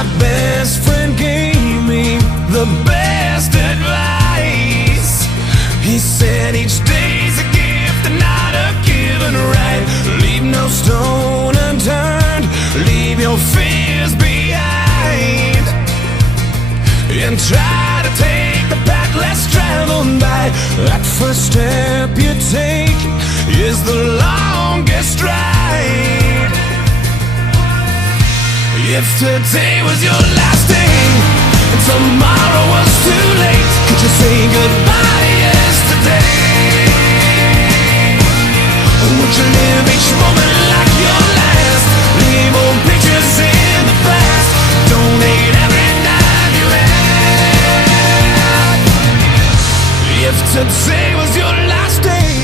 My best friend gave me the best advice. He said each day's a gift and not a given right. Leave no stone unturned, leave your fears behind, and try to take the path less traveled by. That first step you take is the longest ride. If today was your last day and tomorrow was too late, could you say goodbye to yesterday? Would you live each moment like your last? Leave old pictures in the past, donate every dime you had. If today was your last day,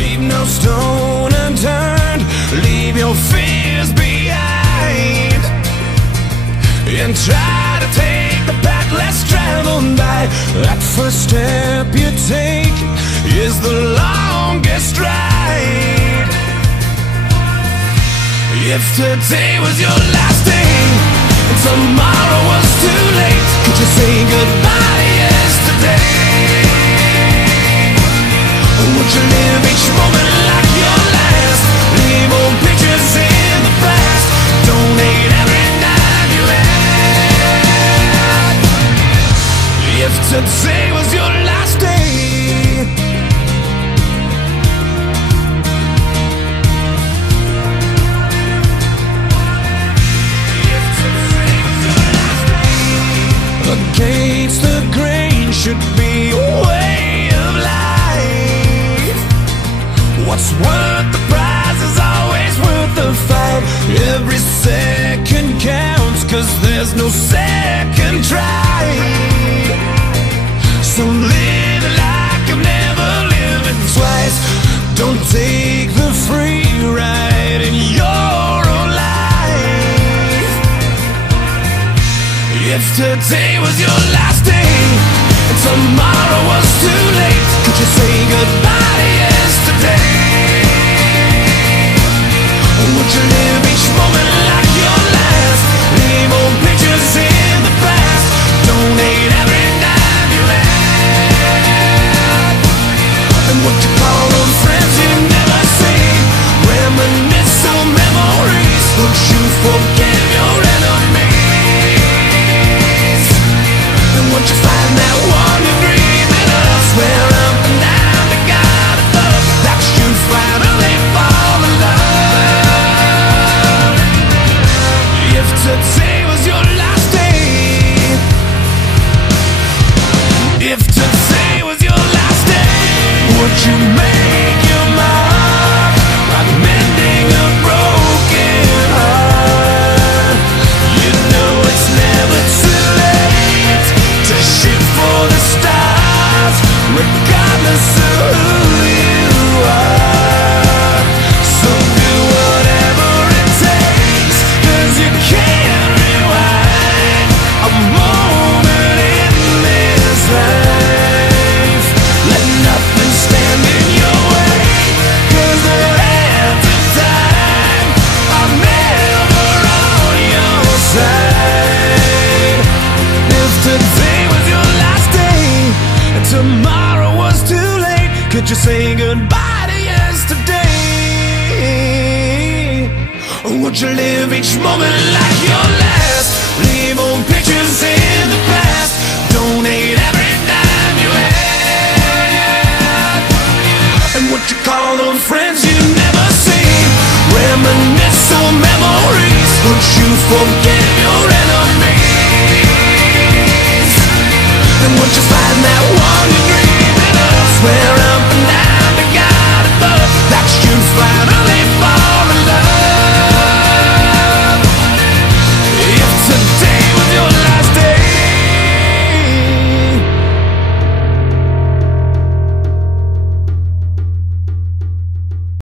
leave no stone unturned, leave your fears behind, and try to take the path less traveled by. That first step you take is the longest ride. If today was your last day and tomorrow was too late, could you say goodbye to yesterday? Would you live each moment like your last? Leave old pictures in the past, donate every dime you had. If today was your last day, against the grain should be a way of life. What's worth the prize is always worth the fight. Every second counts, 'cause there's no second try. So live like I've never lived twice. Don't take the free ride in your own life. If today was your last day and tomorrow was too late, could you say goodbye to yesterday? Would you live each moment like your last? Leave old pictures in the past, donate every dime you had. And what you call those friends you never see, reminisce on memories. Would you forgive your enemies? And would you find that one degree that us, where up and down to God above, that's you finally fall in love? If today was your last day, if today was your last day, would you make your mark by mending a broken heart? You know it's never too late to shoot for the stars, regardless of who you are. So do whatever it takes, 'cause you can't rewind a moment in this life. Let nothing stand in your way, 'cause the hands of time are never on your side. If today was your last day and tomorrow was too late, could you say goodbye to yesterday? Would you live each moment like your last? Leave old pictures in the past, donate every dime you had. And what you call those friends you never see, reminisce on memories. Would you forgive your enemies? And would you find that one you dream in us, where up and down to God above, that's you finally